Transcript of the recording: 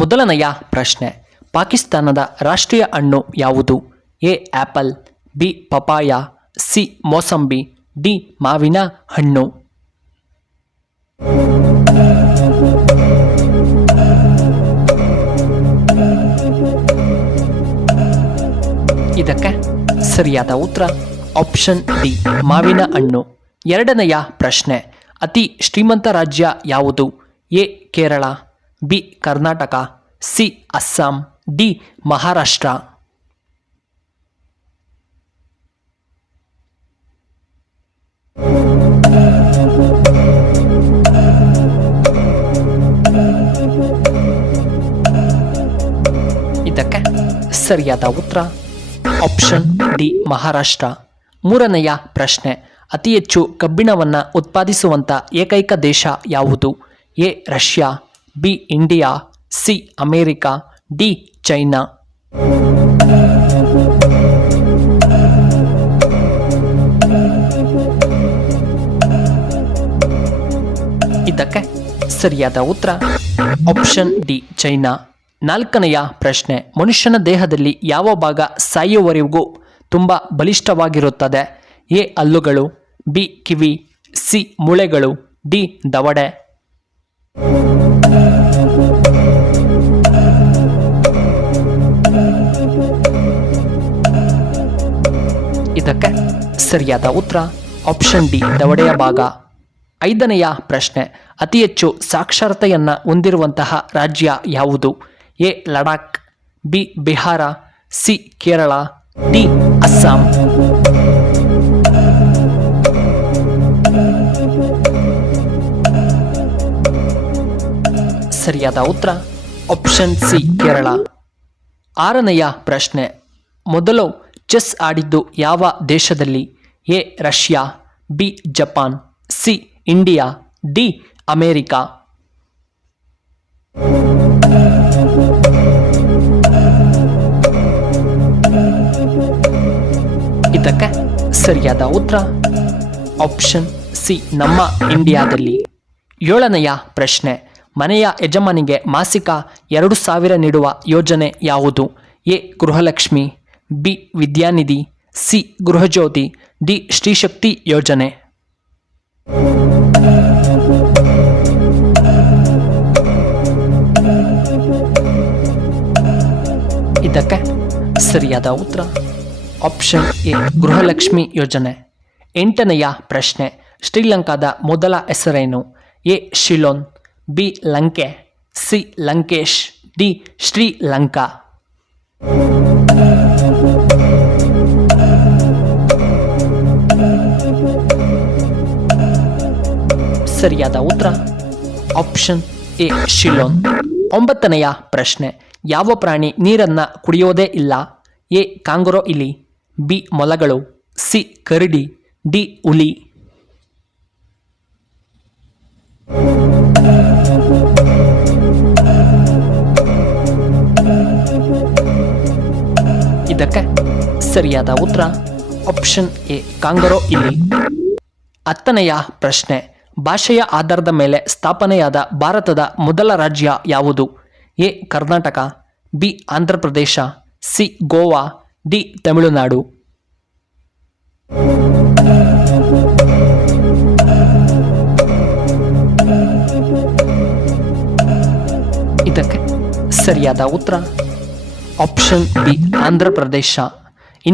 ಮೊದಲನೆಯ ಪ್ರಶ್ನೆ, ಪಾಕಿಸ್ತಾನದ ರಾಷ್ಟ್ರೀಯ ಹಣ್ಣು ಯಾವುದು? A apple, B papaya, C mosambi, D ಮಾವಿನ ಹಣ್ಣು. ಇದಕ್ಕೆ ಸರಿಯಾದ ಉತ್ತರ ಆಪ್ಷನ್ ಡಿ ಮಾವಿನ ಹಣ್ಣು. ಎರಡನೆಯ ಪ್ರಶ್ನೆ, ಅತಿ ಶ್ರೀಮಂತ ರಾಜ್ಯ ಯಾವುದು? A Kerala, B Karnataka, C Assam, D Maharashtra. ಇದಕ್ಕೆ ಸರಿಯಾದ ಉತ್ತರ ಆಪ್ಷನ್ ಡಿ ಮಹಾರಾಷ್ಟ್ರ. ಮೂರನೆಯ ಪ್ರಶ್ನೆ, ಅತಿ ಹೆಚ್ಚು ಕಬ್ಬಿಣವನ್ನು ಉತ್ಪಾದಿಸುವಂಥ ಏಕೈಕ ದೇಶ ಯಾವುದು? A Russia, B India, C America, D China. ಇದಕ್ಕೆ ಸರಿಯಾದ ಉತ್ತರ ಆಪ್ಷನ್ ಡಿ ಚೈನಾ. ನಾಲ್ಕನೆಯ ಪ್ರಶ್ನೆ, ಮನುಷ್ಯನ ದೇಹದಲ್ಲಿ ಯಾವ ಭಾಗ ಸಾಯುವವರೆಗೂ ತುಂಬ ಬಲಿಷ್ಠವಾಗಿರುತ್ತದೆ? ಎ ಹಲ್ಲುಗಳು, ಬಿ ಕಿವಿ, ಸಿ ಮೂಳೆಗಳು, ಡಿ ದವಡೆ. ಇದಕ್ಕೆ ಸರಿಯಾದ ಉತ್ತರ ಆಪ್ಷನ್ ಡಿ ದವಡೆಯ ಭಾಗ. ಐದನೆಯ ಪ್ರಶ್ನೆ, ಅತಿ ಹೆಚ್ಚು ಸಾಕ್ಷರತೆಯನ್ನು ಹೊಂದಿರುವಂತಹ ರಾಜ್ಯ ಯಾವುದು? A Ladakh, B Bihar, C Kerala, D Assam. ಸರಿಯಾದ ಉತ್ತರ ಆಪ್ಷನ್ ಸಿ ಕೇರಳ. ಆರನೆಯ ಪ್ರಶ್ನೆ, ಮೊದಲು ಚೆಸ್ ಆಡಿದ್ದು ಯಾವ ದೇಶದಲ್ಲಿ? A Russia, B Japan, C India, D America. ಇದಕ್ಕೆ ಸರಿಯಾದ ಉತ್ತರ ಆಪ್ಷನ್ ಸಿ ನಮ್ಮ ಇಂಡಿಯಾದಲ್ಲಿ. ಏಳನೆಯ ಪ್ರಶ್ನೆ, ಮನೆಯ ಯಜಮಾನಿಗೆ ಮಾಸಿಕ 2,000 ನೀಡುವ ಯೋಜನೆ ಯಾವುದು? A Gruhalakshmi, B Vidyanidhi, C Gruhajyothi, D Srishakti ಯೋಜನೆ. ಇದಕ್ಕೆ ಸರಿಯಾದ ಉತ್ತರ ಆಪ್ಷನ್ ಎ ಗೃಹಲಕ್ಷ್ಮಿ ಯೋಜನೆ. ಎಂಟನೆಯ ಪ್ರಶ್ನೆ, ಶ್ರೀಲಂಕಾದ ಮೊದಲ ಹೆಸರೇನು? A Ceylon, B Lanke, C Lankesh, D Sri Lanka. ಸರಿಯಾದ ಉತ್ತರ ಆಪ್ಷನ್ ಎ ಶಿಲೋನ್. ಒಂಬತ್ತನೆಯ ಪ್ರಶ್ನೆ, ಯಾವ ಪ್ರಾಣಿ ನೀರನ್ನು ಕುಡಿಯೋದೇ ಇಲ್ಲ? ಎ ಕಾಂಗರೋ ಇಲಿ, ಬಿ ಮೊಲಗಳು, ಸಿ ಕರಡಿ, ಡಿ ಹುಲಿ. ಇದಕ್ಕೆ ಸರಿಯಾದ ಉತ್ತರ ಆಪ್ಷನ್ ಎ ಕಾಂಗರೋ ಇಲಿ. ಹತ್ತನೆಯ ಪ್ರಶ್ನೆ, ಭಾಷೆಯ ಆಧಾರದ ಮೇಲೆ ಸ್ಥಾಪನೆಯಾದ ಭಾರತದ ಮೊದಲ ರಾಜ್ಯ ಯಾವುದು? A Karnataka, B Andhra Pradesh, C Goa, D Tamil Nadu. ಇದಕ್ಕೆ ಸರಿಯಾದ ಉತ್ತರ ಆಪ್ಷನ್ ಬಿ ಆಂಧ್ರ ಪ್ರದೇಶ.